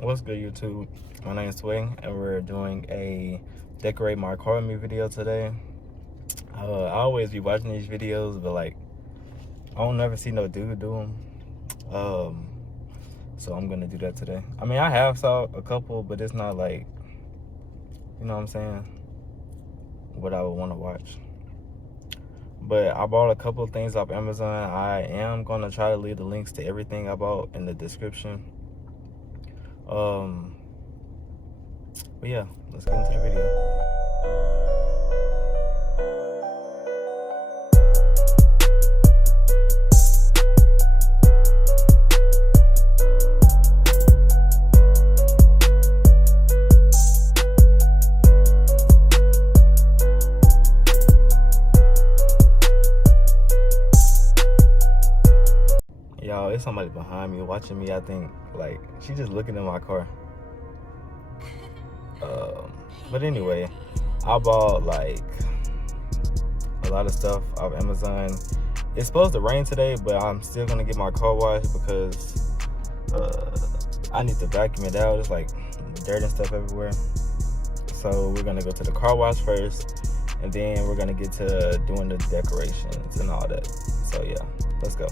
What's good, YouTube? My name is Swayy, and we're doing a decorate my car with me video today. I always be watching these videos, but like I don't never see no dude do them. So I'm gonna do that today. I mean, I have saw a couple, but it's not like, you know what I'm saying, what I would want to watch. But I bought a couple of things off Amazon. I am gonna try to leave the links to everything I bought in the description. But yeah, let's get into the video. Y'all, it's somebody behind me watching me. I think like she just looking in my car. But anyway, I bought like a lot of stuff off Amazon. It's supposed to rain today, but I'm still gonna get my car washed because I need to vacuum it out. It's like dirt and stuff everywhere. So we're gonna go to the car wash first, and then we're gonna get to doing the decorations and all that. So yeah, let's go.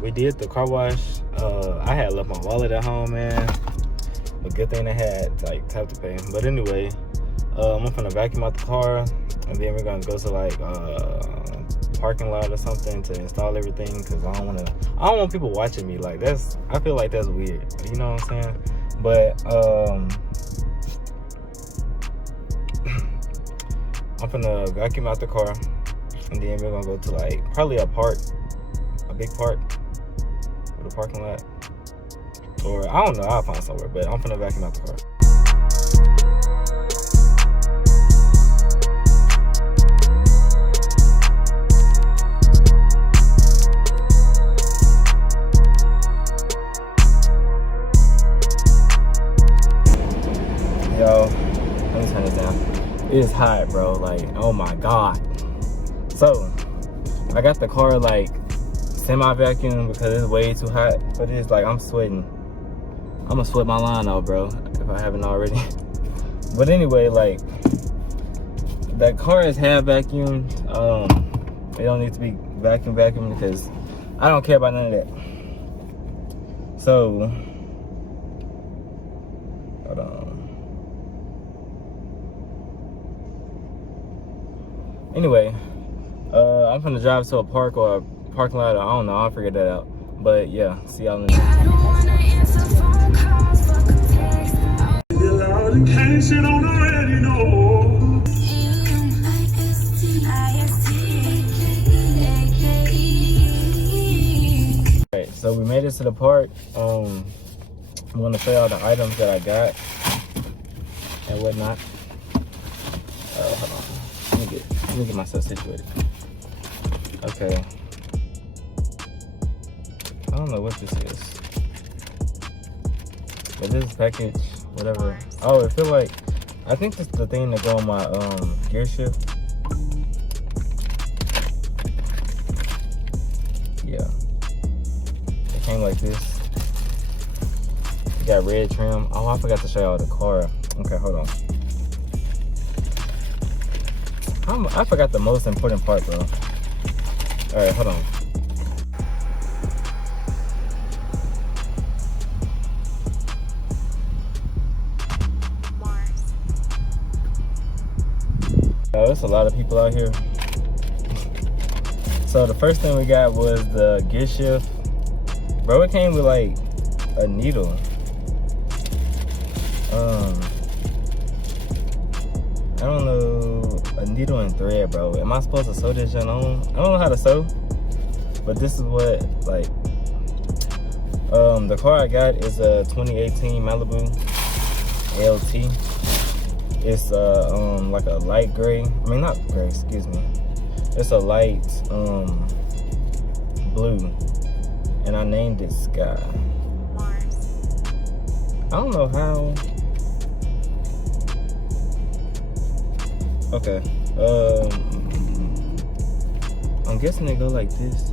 We did the car wash. I had left my wallet at home, man. A good thing I had like tap to pay. But anyway, I'm gonna vacuum out the car, and then we're gonna go to like parking lot or something to install everything, because I don't want people watching me. Like I feel like that's weird. You know what I'm saying? But I'm gonna vacuum out the car, and then we're gonna go to like probably a big park. The parking lot, or I don't know, I'll find somewhere, but I'm gonna vacuum out the car. Yo, let me turn it down. It is hot, bro. Like, oh my god. So I got the car like semi-vacuum because it's way too hot for this. Like, I'm sweating. I'm gonna sweat my line out, bro, if I haven't already. But anyway, like, that car is half vacuumed. It don't need to be vacuum because I don't care about none of that. So hold on. Anyway, I'm gonna drive to a park or a parking lot. I don't know, I'll figure that out. But yeah, see y'all in the next Alright, so we made it to the park. I'm gonna show y'all the items that I got and whatnot. Hold on. Let me get myself situated. Okay. I don't know what this is, but this is package, whatever. Oh, it feel like, I think this is the thing that go on my gear shift. Yeah, it came like this. It got red trim. Oh, I forgot to show y'all the car. Okay, hold on. I forgot the most important part, bro. All right, hold on. There's a lot of people out here. So the first thing we got was the gear shift. Bro, it came with like a needle. I don't know, a needle and thread, bro. Am I supposed to sew this shit on? I don't know how to sew, but this is what, like, the car I got is a 2018 Malibu LT. It's like a light gray. I mean, not gray, excuse me. It's a light blue, and I named it Sky. Mars. I don't know how. Okay. I'm guessing it go like this.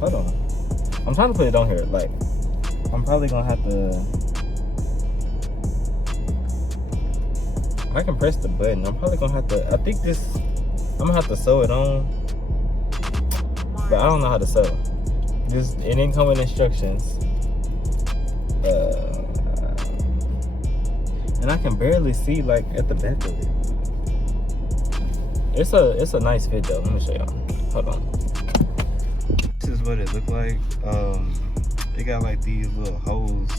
Hold on. I'm trying to put it on here. Like, I'm probably gonna have to. I can press the button. I'm probably gonna have to. I think this. I'm gonna have to sew it on, but I don't know how to sew. This it didn't come with instructions. And I can barely see like at the back of it. It's a nice fit though. Let me show y'all. Hold on. This is what it looked like. It got like these little holes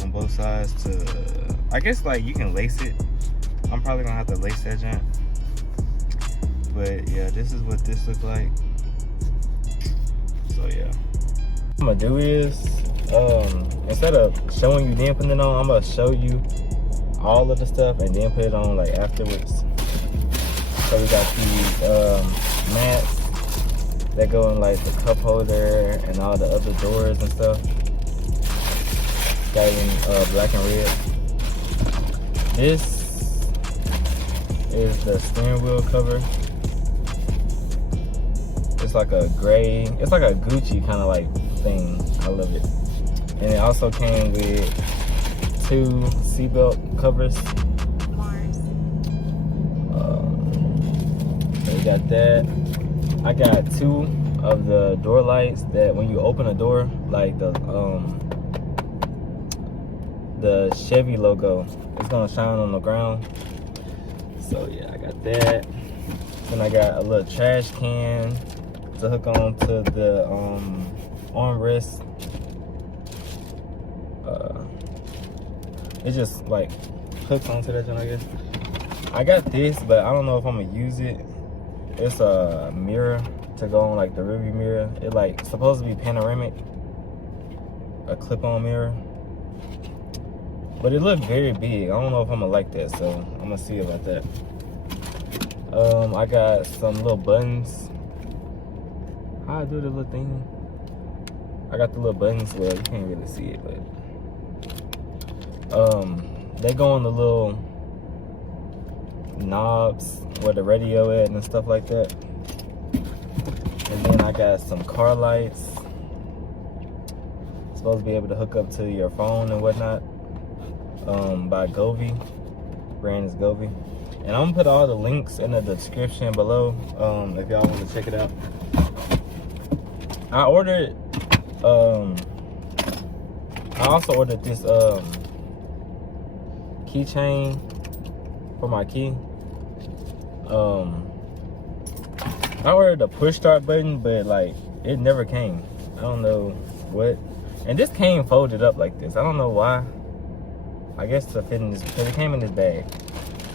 on both sides to. I guess like you can lace it. I'm probably gonna have to lace that joint. But yeah, this is what this looks like. So yeah. What I'm gonna do is, instead of showing you then putting it on, I'm gonna show you all of the stuff and then put it on like afterwards. So we got these mats that go in like the cup holder and all the other doors and stuff. Got it in black and red. This is the steering wheel cover. It's like a gray, it's like a Gucci kind of like thing. I love it. And it also came with 2 seatbelt covers. So we got that. I got 2 of the door lights that when you open a door, like the Chevy logo, it's gonna shine on the ground. So yeah, I got that. Then I got a little trash can to hook on to the armrest. It just like hooks onto that joint, I guess. I got this, but I don't know if I'm gonna use it. It's a mirror to go on like the rearview mirror. It like supposed to be panoramic, a clip-on mirror, but it looked very big. I don't know if I'm gonna like that, so I'm gonna see about that. I got some little buttons. How I do the little thing? I got the little buttons. Well, you can't really see it, but they go on the little knobs where the radio at and stuff like that. And then I got some car lights. Supposed to be able to hook up to your phone and whatnot. By Govee. Brand is Govee. And I'm gonna put all the links in the description below if y'all want to check it out. I ordered I also ordered this keychain for my key. I ordered a push start button, but like it never came. I don't know what. And this came folded up like this. I don't know why. I guess to fit in this, because it came in this bag.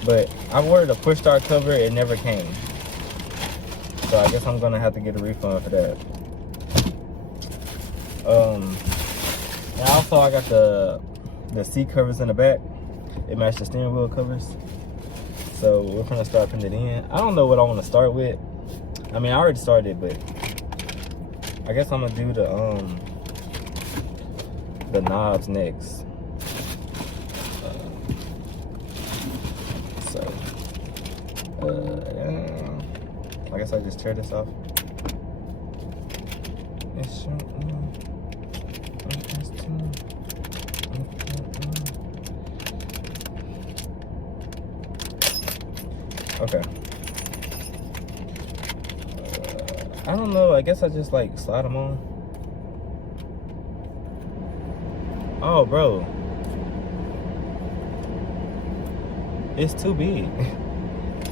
But I ordered a push start cover, it never came. So I guess I'm gonna have to get a refund for that. And also I got the seat covers in the back. It matched the steering wheel covers. So we're gonna start putting it in. I don't know what I want to start with. I mean, I already started, but I guess I'm gonna do the knobs next. I guess I just tear this off. Okay. I don't know. I guess I just like slide them on. Oh, bro. It's too big.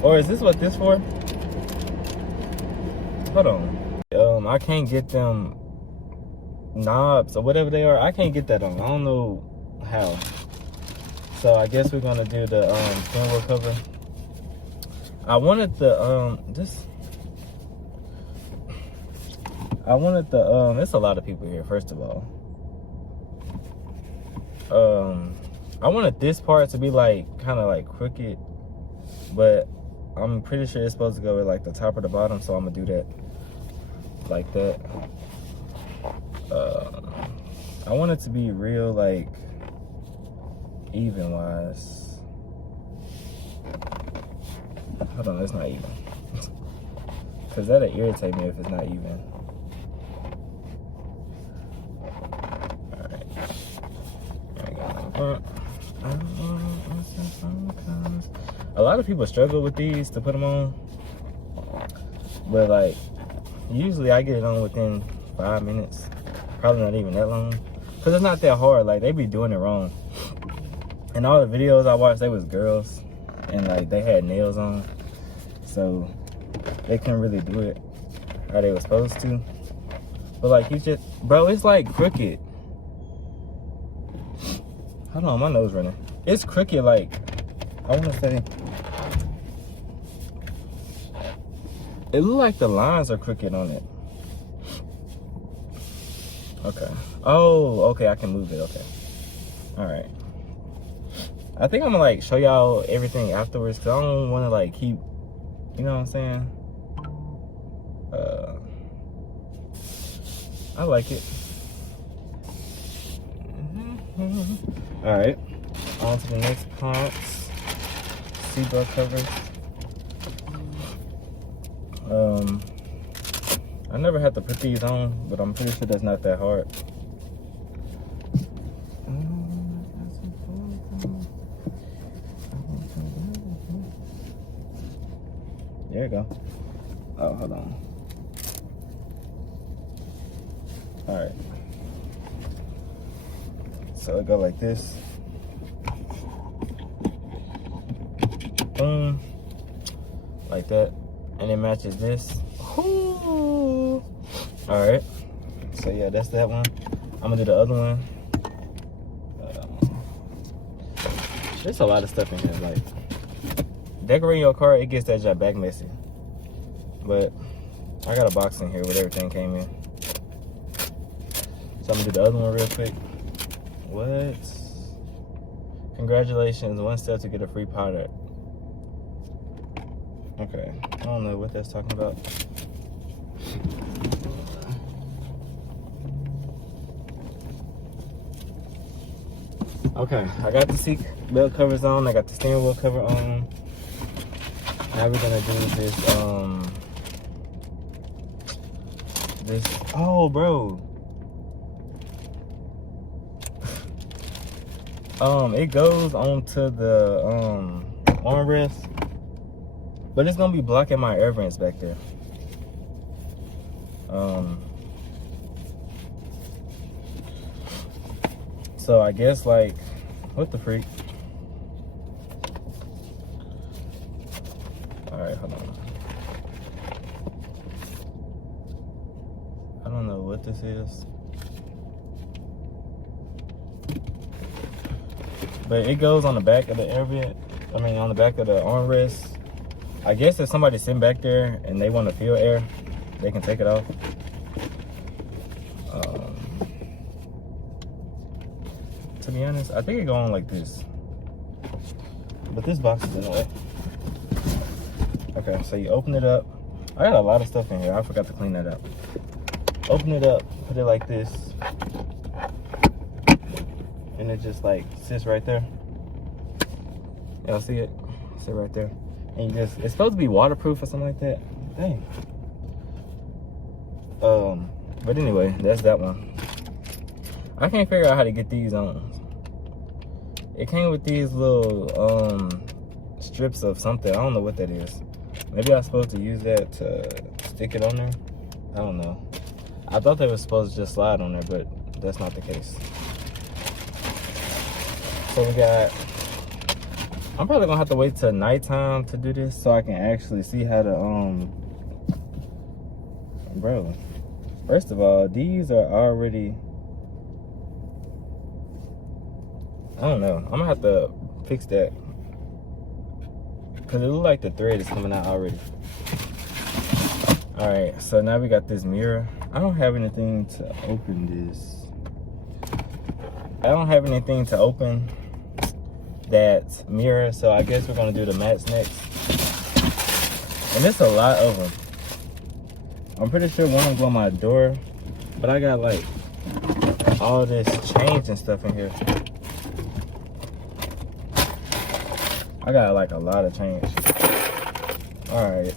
Or is this what this for? Hold on. I can't get them knobs or whatever they are. I can't get that on. I don't know how. So I guess we're gonna do the steering wheel cover. I wanted the it's a lot of people here, first of all. I wanted this part to be like kind of like crooked, but I'm pretty sure it's supposed to go at like the top or the bottom, so I'm gonna do that like that. I want it to be real like even wise. Hold on, it's not even. Cause that'll irritate me if it's not even. Alright. There we go. A lot of people struggle with these to put them on. But like, usually I get it on within 5 minutes. Probably not even that long. Cause it's not that hard. Like, they be doing it wrong. And all the videos I watched, they was girls. And like, they had nails on. So they couldn't really do it how they were supposed to. But like, you just, bro, it's like crooked. Hold on, my nose running. It's crooked, like, I want to say, it look like the lines are crooked on it. Okay. Oh, okay, I can move it, okay. All right. I think I'm gonna like show y'all everything afterwards, because I don't want to like keep, you know what I'm saying? I like it. All right, on to the next parts. Seatbelt covers. I never had to put these on, but I'm pretty sure that's not that hard. There you go. Oh, hold on. All right. So it go like this. Boom. Like that. And it matches this. Ooh. All right. So yeah, that's that one. I'm gonna do the other one. There's a lot of stuff in here. Like, decorating your car, it gets that job back messy. But I got a box in here with everything came in. So I'm gonna do the other one real quick. What? Congratulations, 1 step to get a free product. Okay, I don't know what that's talking about. Okay, I got the seat belt covers on, I got the steering wheel cover on. Now we're gonna do this, oh bro. It goes onto the armrest, but it's gonna be blocking my air vents back there. So I guess like, what the freak? All right, hold on. I don't know what this is. But it goes on the back of the air vent. I mean, on the back of the armrest. I guess if somebody's sitting back there and they want to feel air, they can take it off. To be honest, I think it go on like this. But this box is in the way. Okay, so you open it up. I got a lot of stuff in here. I forgot to clean that up. Open it up, put it like this. And it just like sits right there. Y'all see it? Sit right there. And you just, it's supposed to be waterproof or something like that. Dang. But anyway, that's that one. I can't figure out how to get these on. It came with these little strips of something. I don't know what that is. Maybe I'm supposed to use that to stick it on there. I don't know. I thought they were supposed to just slide on there, but that's not the case. So we got, I'm probably gonna have to wait till nighttime to do this so I can actually see how to, bro, first of all, these are already, I don't know. I'm gonna have to fix that. Cause it look like the thread is coming out already. Alright, so now we got this mirror. I don't have anything to open this. I don't have anything to open that mirror, so I guess we're gonna do the mats next. And it's a lot of them. I'm pretty sure one will go on my door, but I got like all this change and stuff in here. I got like a lot of change. Alright.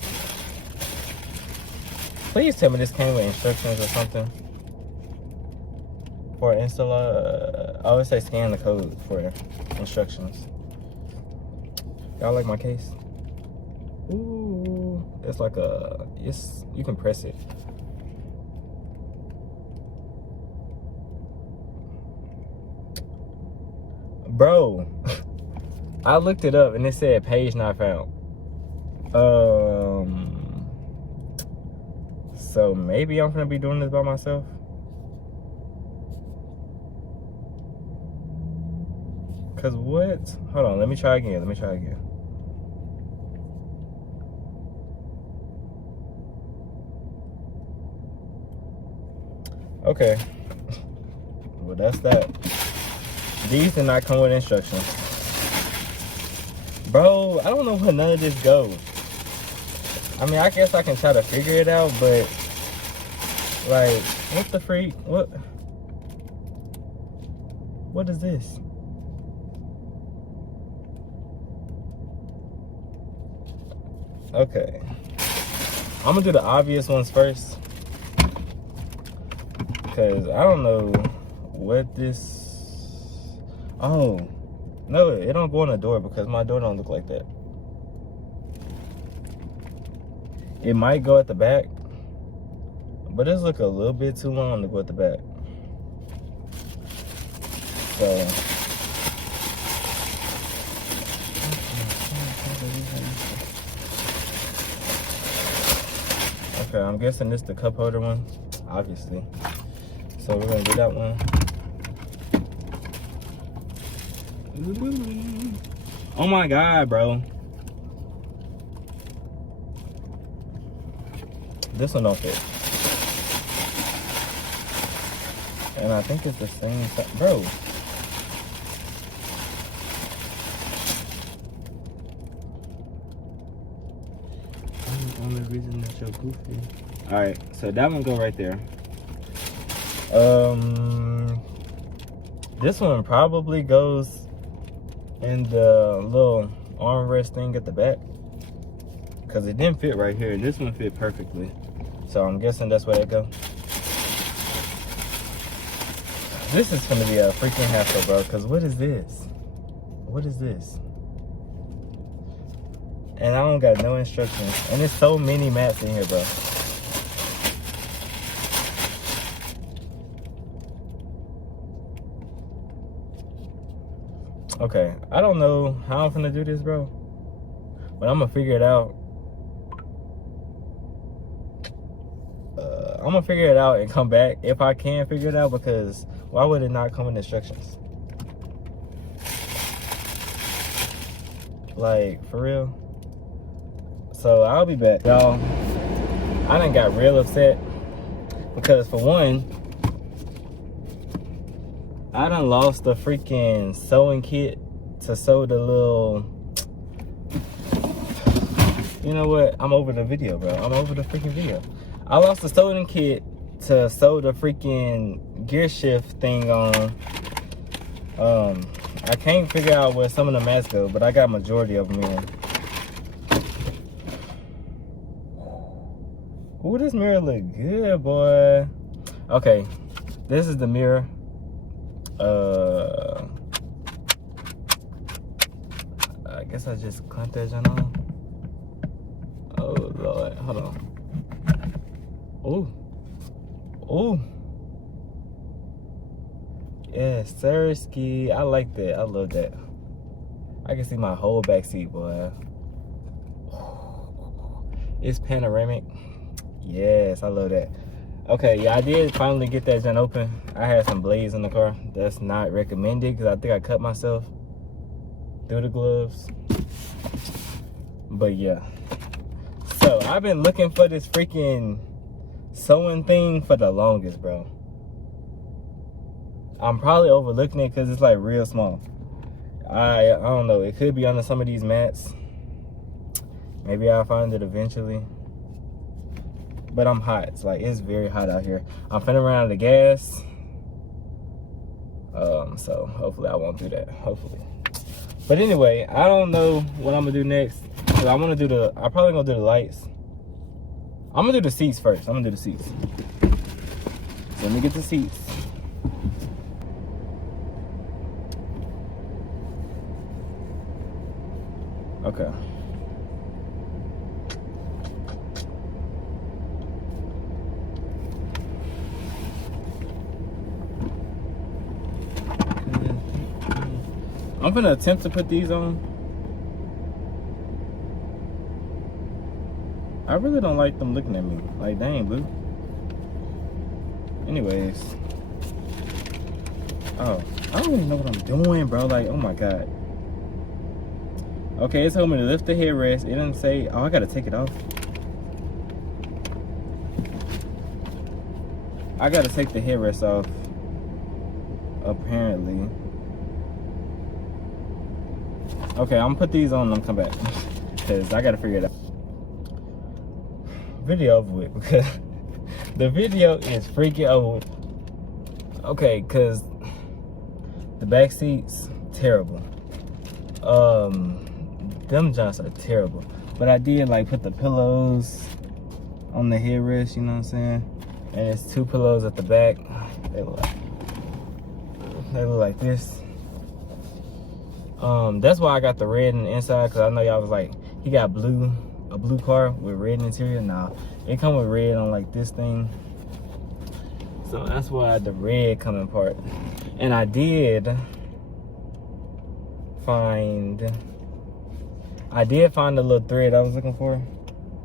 Please tell me this came with instructions or something. For install, I always say scan the code for instructions. Y'all like my case? Ooh, it's like you can press it. Bro, I looked it up and it said page not found. So maybe I'm gonna be doing this by myself. Cause what? Hold on, let me try again. Okay. Well, that's that. These did not come with instructions. Bro, I don't know where none of this goes. I mean, I guess I can try to figure it out, but like, what the freak? What is this? Okay. I'm gonna do the obvious ones first. Because I don't know what this... Oh. No, it don't go on the door because my door don't look like that. It might go at the back. But it's look a little bit too long to go at the back. So... Okay, I'm guessing this the cup holder one, obviously. So we're gonna do that one. Oh my God, bro. This one don't fit. And I think it's the same size. Bro. Only reason that you're goofy. Alright, so that one go right there. This one probably goes in the little armrest thing at the back. Because it didn't fit right here. This one fit perfectly. So I'm guessing that's where that go. This is gonna be a freaking hassle, bro. Because what is this? What is this? And I don't got no instructions. And there's so many mats in here, bro. Okay, I don't know how I'm gonna do this, bro. But I'm gonna figure it out. I'm gonna figure it out and come back if I can figure it out, because why would it not come with instructions? Like, for real? So I'll be back, y'all. I done got real upset because, for one, I done lost the freaking sewing kit to sew the little... You know what? I'm over the video, bro. I'm over the freaking video. I lost the sewing kit to sew the freaking gear shift thing on. I can't figure out where some of the mats go, but I got majority of them in. Ooh, this mirror look good, boy. Okay, this is the mirror. I guess I just clamped that joint on. Oh Lord, hold on. Ooh, ooh. Yeah, Sirski. I like that. I love that. I can see my whole back seat, boy. It's panoramic. Yes, I love that. Okay, yeah, I did finally get that gen open. I had some blades in the car. That's not recommended because I think I cut myself through the gloves. But yeah. So I've been looking for this freaking sewing thing for the longest, bro. I'm probably overlooking it because it's like real small. I don't know. It could be under some of these mats. Maybe I'll find it eventually. But I'm hot. It's like, it's very hot out here. I'm finna run out of gas. So hopefully I won't do that. Hopefully. But anyway, I don't know what I'm gonna do next. So I'm probably gonna do the lights. I'm gonna do the seats first. I'm gonna do the seats. So let me get the seats. Okay. I'm gonna attempt to put these on. I really don't like them looking at me. Like, dang, boo. Anyways. Oh, I don't even know what I'm doing, bro. Like, oh my God. Okay, it told me to lift the headrest. It didn't say, oh, I gotta take it off. I gotta take the headrest off. Apparently. Okay, I'm gonna put these on and I'm come back. Because I gotta figure it out. Video over with because the video is freaking over with. Okay, because the back seats, terrible. Them joints are terrible. But I did like put the pillows on the headrest, you know what I'm saying? And it's 2 pillows at the back. They look like this. That's why I got the red in the inside, because I know y'all was like, he got a blue car with red interior. Nah, it come with red on like this thing. So that's why the red coming part. And I did find the little thread I was looking for.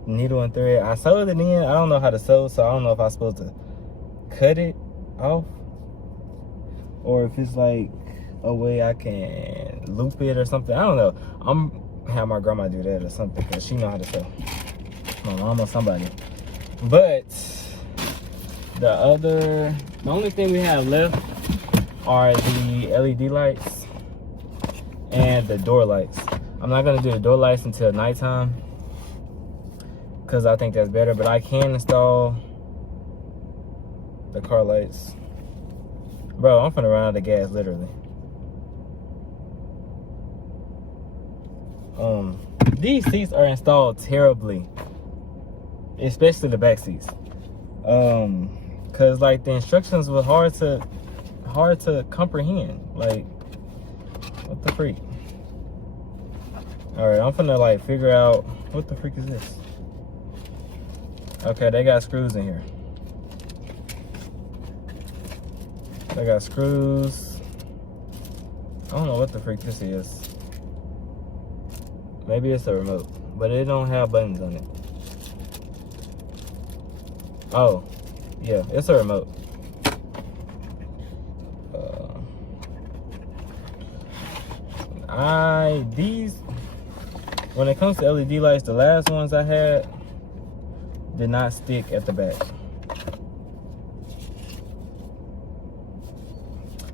Needle and thread. I sewed it in. I don't know how to sew, so I don't know if I'm supposed to cut it off or if it's like a way I can loop it or something. I don't know. I'm have my grandma do that or something because she know how to sew. My mom or somebody. But the only thing we have left are the LED lights and the door lights. I'm not gonna do the door lights until nighttime because I think that's better, but I can install the car lights. Bro, I'm finna run out of gas, literally. These seats are installed terribly, especially the back seats. Cause like the instructions were hard to comprehend. Like, what the freak? All right, I'm finna like figure out what the freak is this. Okay, they got screws in here. They got screws. I don't know what the freak this is. Maybe it's a remote, but it don't have buttons on it. Oh, yeah, it's a remote. When it comes to LED lights, the last ones I had did not stick at the back.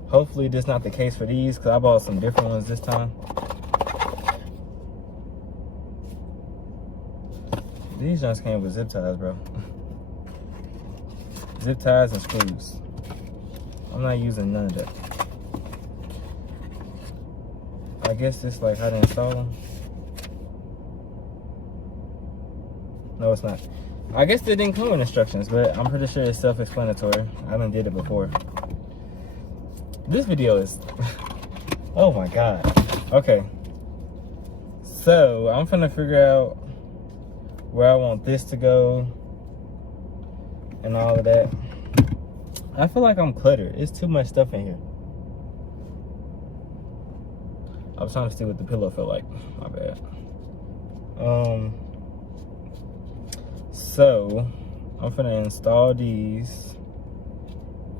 Hopefully this is not the case for these, because I bought some different ones this time. These just came with zip ties, bro. Zip ties and screws. I'm not using none of that. I guess it's like how to install them. No, it's not. I guess they didn't come with instructions, but I'm pretty sure it's self-explanatory. I done did it before. This video is, oh my God. Okay. So I'm finna figure out where I want this to go and all of that. I feel like I'm cluttered. It's too much stuff in here. I was trying to see what the pillow felt like. My bad. So I'm finna install these,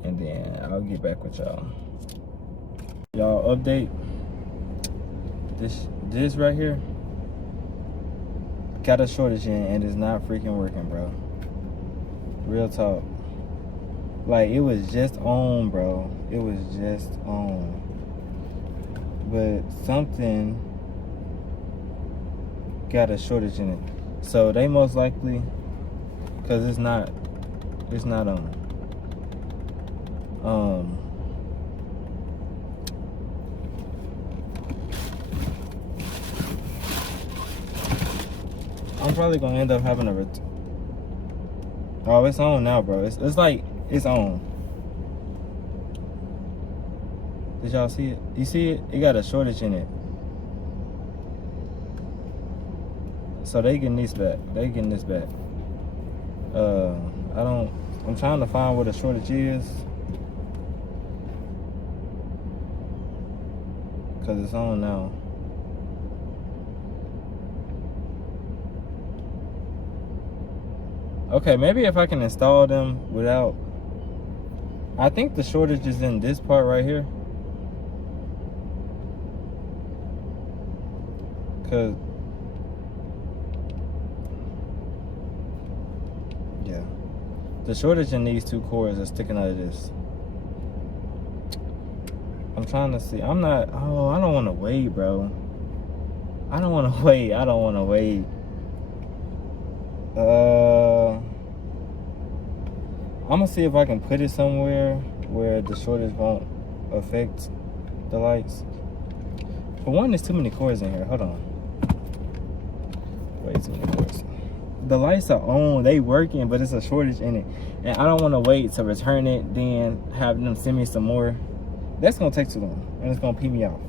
and then I'll get back with y'all. Y'all update. This right here got a shortage in, and it's not freaking working, bro. Real talk. Like, it was just on, bro. It was just on. But something got a shortage in it. So they most likely, cause it's not on. I'm probably gonna end up having a oh, it's on now, bro. It's like it's on. Did y'all see it? You see it? It got a shortage in it. So they getting this back. They getting this back. I'm trying to find where the shortage is. Cause it's on now. Okay, maybe if I can install them without, I think the shortage is in this part right here. Cause yeah, the shortage in these two cords are sticking out of this. I'm trying to see. I don't want to wait, bro. I don't want to wait. I'm gonna see if I can put it somewhere where the shortage won't affect the lights. For one, there's too many cords in here. Hold on. Way too many cords. The lights are on, they working, but it's a shortage in it. And I don't want to wait to return it, then have them send me some more. That's gonna take too long, and it's gonna pee me off.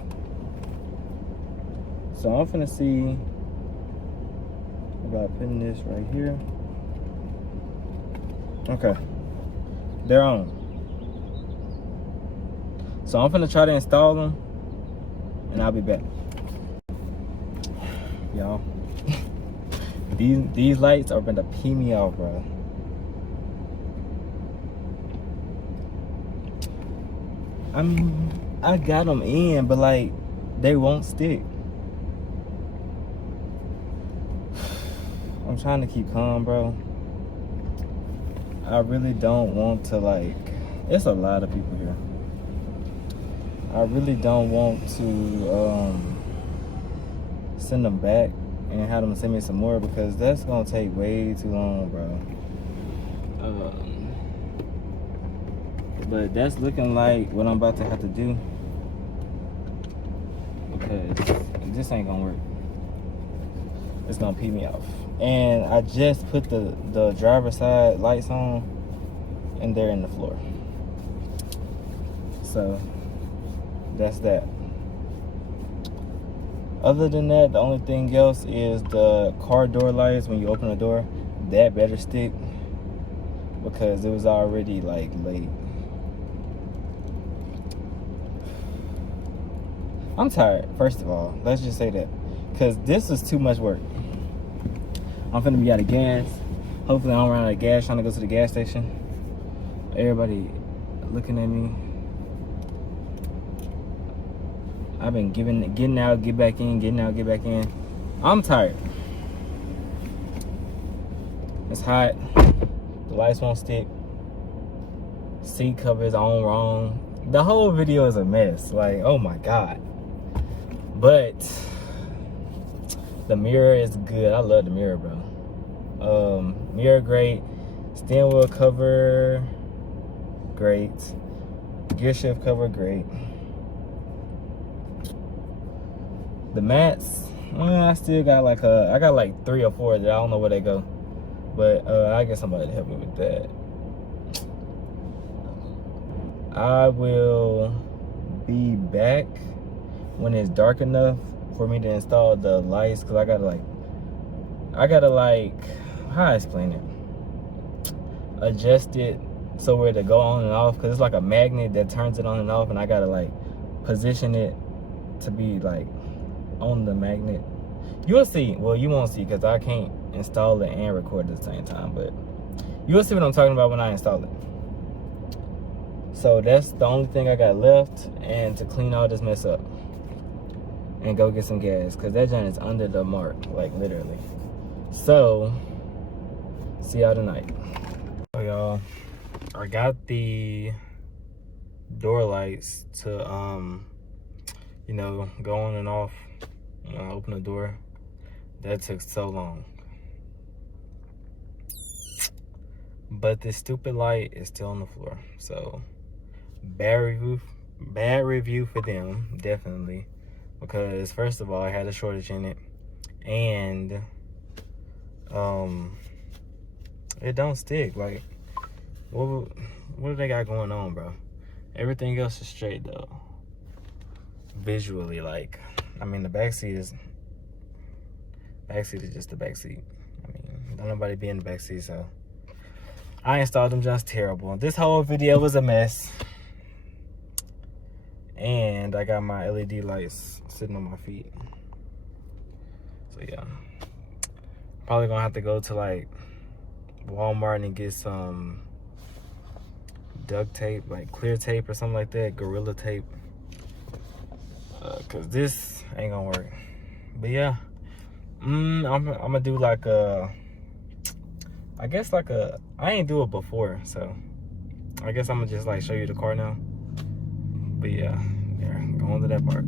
So I'm finna see about putting this right here. Okay, they're on. So I'm finna try to install them, and I'll be back. Y'all, these lights are gonna pee me off, bro. I got them in, but like, they won't stick. I'm trying to keep calm, bro. I really don't want to, like, it's a lot of people here. I really don't want to send them back and have them send me some more, because that's gonna take way too long, bro. But that's looking like what I'm about to have to do, because this ain't gonna work. It's gonna pee me off. And I just put the driver's side lights on, and they're in the floor. So that's that. Other than that, the only thing else is the car door lights. When you open the door, that better stick, because it was already like late. I'm tired, first of all. Let's just say that, because this is too much work. I'm finna be out of gas. Hopefully I don't run out of gas trying to go to the gas station. Everybody looking at me. I've been getting out, get back in, getting out, get back in. I'm tired. It's hot. The lights won't stick. Seat covers on wrong. The whole video is a mess. Like, oh my God. But the mirror is good. I love the mirror, bro. Mirror great. Steering wheel cover great. Gear shift cover great. The mats, I still got like I got like 3 or 4 that I don't know where they go, but I get somebody to help me with that. I will be back when it's dark enough for me to install the lights, because I gotta like, how I explain it, adjust it so where to go on and off, because it's like a magnet that turns it on and off, and I gotta like position it to be like on the magnet. You'll see. Well, you won't see, because I can't install it and record at the same time, but You'll see what I'm talking about when I install it. So that's the only thing I got left, and to clean all this mess up and go get some gas, because that joint is under the mark, like literally. So see y'all tonight. So y'all, I got the door lights to you know, go on and off when I open the door. That took so long, but this stupid light is still on the floor. So bad review for them, definitely, because first of all, I had a shortage in it, and it don't stick. Like, what do they got going on, bro? Everything else is straight though, visually. Like, I mean, the backseat is just the backseat. I mean, don't nobody be in the backseat, so I installed them just terrible. This whole video was a mess. And I got my LED lights sitting on my feet. So yeah, probably gonna have to go to like Walmart and get some duct tape, like clear tape or something like that, Gorilla tape, cause this ain't gonna work. But yeah, I'm gonna do like a, I guess like a, I ain't do it before, so I guess I'm gonna just like show you the car now. But yeah, going to that part.